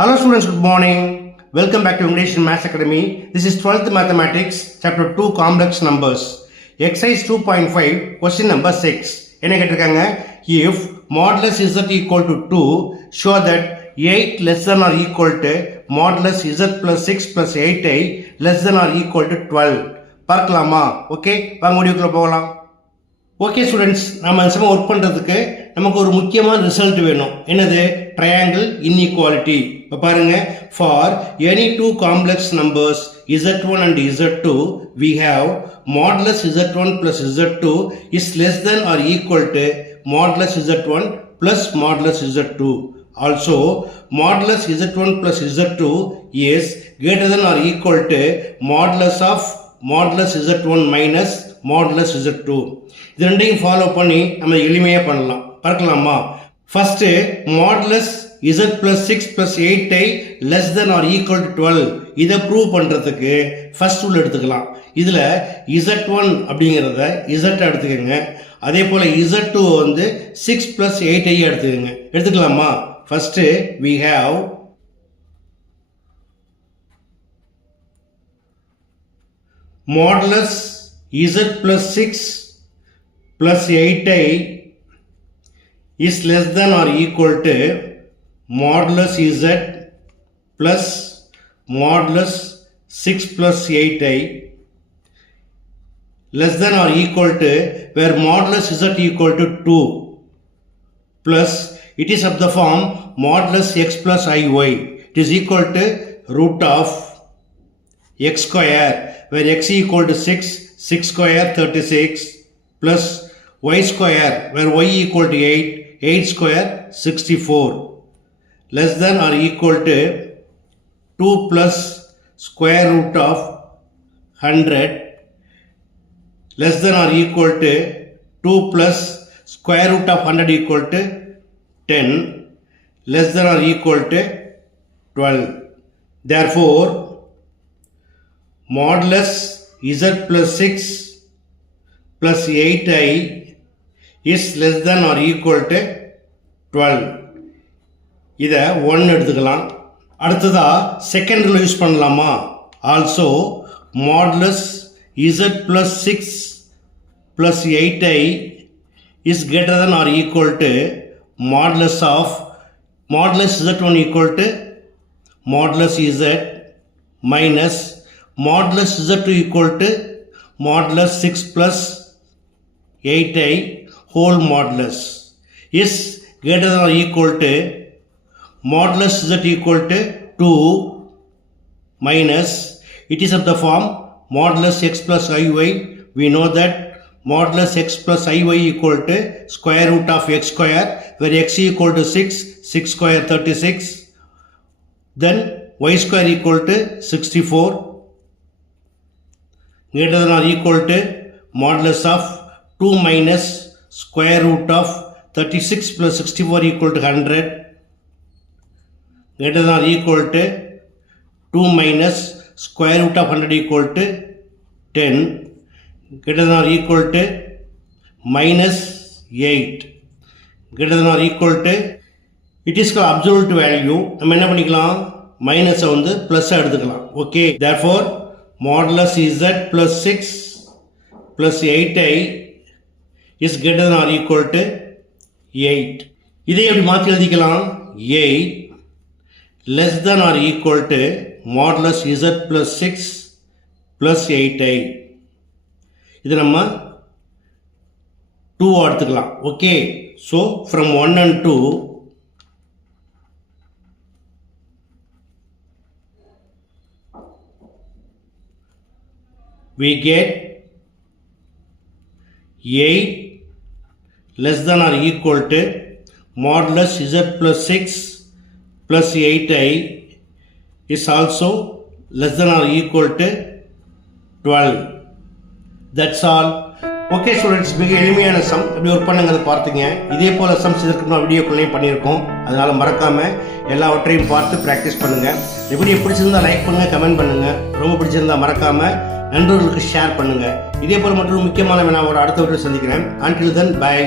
Hello students, good morning. Welcome back to English and Maths Academy. This is 12th Mathematics, Chapter 2, Complex Numbers. Exercise 2.5, question number 6. என்ன கேட்டிருக்காங்க? If modulus z equal to 2, show that 8 less than or equal to modulus z plus 6 plus 8i less than or equal to 12. பார்க்கலாமா? ஓகே, வாங்க வீடியோக்குள்ள போகலாம். Okay students, நம்ம அந்த சமயம் ஒர்க் பண்ணுறதுக்கு நமக்கு ஒரு முக்கியமான ரிசல்ட் வேணும். என்னது? Triangle inequality. இப்போ பாருங்க, for any two complex numbers z1 and z2 we have modulus z1 plus z2 is less than or equal to modulus z1 plus modulus z2. Also, modulus z1 plus z2 is greater than or equal to modulus of modulus z1 minus modulus z2. இது ரெண்டையும் ஃபாலோ பண்ணி நம்ம எளிமையாக பண்ணலாம். பார்க்கலாமா? First modulus z plus 6 plus 8i less than or equal to 12 இதை ப்ரூவ் பண்ணுறதுக்கு first rule எடுத்துக்கலாம். இதில் z1 அப்படிங்கிறத z எடுத்துக்கோங்க, அதே போல் z2 வந்து 6 plus 8i எடுத்துக்கோங்க. எடுத்துக்கலாமா? First we have modulus z plus 6 plus 8i is less than or equal to modulus z plus modulus 6 plus 8i less than or equal to, where modulus z equal to 2 plus it is of the form modulus x plus iy, it is equal to root of x square, where x equal to 6, 6 square 36 plus y square, where y equal to 8, 8 square 64 less than or equal to 2 plus square root of 100 less than or equal to 2 plus square root of 100 equal to 10 less than or equal to 12. Therefore, modulus z plus 6 plus 8i is less than or equal to 12. இதை 1 எடுத்துக்கலாம். அடுத்ததா second rule use பண்ணலாமா? Also modulus z plus 6 plus 8i is greater than or equal to modulus of modulus z1 equal to modulus z minus modulus z2 equal to modulus 6 plus 8i whole modulus is greater than or equal to modulus z equal to 2 minus it is of the form modulus x plus iy. We know that modulus x plus iy equal to square root of x square, where x equal to 6, 6 square 36, then y square equal to 64 greater than or equal to modulus of 2 minus square root of 36 plus 64 equal to 100 greater than or equal to 2 minus square root of 100 equal to 10 greater than or equal to minus 8 greater than or equal to, it is called absolute value. நம்ம என்ன பண்ணிக்கலாம்? மைனஸை வந்து ப்ளஸ்ஸாக எடுத்துக்கலாம். Okay, therefore modulus z plus 6 plus 8i is greater than or equal to 8. இதை எப்படி மாற்றி எழுதிக்கலாம்? 8 less than or equal to modulus z plus 6 plus 8i. இது நம்ம 2 எடுத்துக்கலாம். ஓகே, so from 1 and 2 we get 8 less than or equal to modulus z plus 6 plus 8i is also less than or equal to 12. That's all. Okay students, மிக எளிமையான சம் எப்படி ஒர்க் பண்ணுங்கிறத பார்த்தீங்க. இதே போல் சம்ஸ் இதற்கு நான் வீடியோக்குள்ளேயும் பண்ணியிருக்கோம். அதனால் மறக்காமல் எல்லாவற்றையும் பார்த்து ப்ராக்டிஸ் பண்ணுங்கள். இந்த வீடியோ பிடிச்சிருந்தால் லைக் பண்ணுங்கள், கமெண்ட் பண்ணுங்கள். ரொம்ப பிடிச்சிருந்தால் மறக்காமல் நண்பர்களுக்கு ஷேர் பண்ணுங்கள். இதே போல் மற்றும் முக்கியமான நான் ஒரு அடுத்த வீடியோ சந்திக்கிறேன். Until then, bye.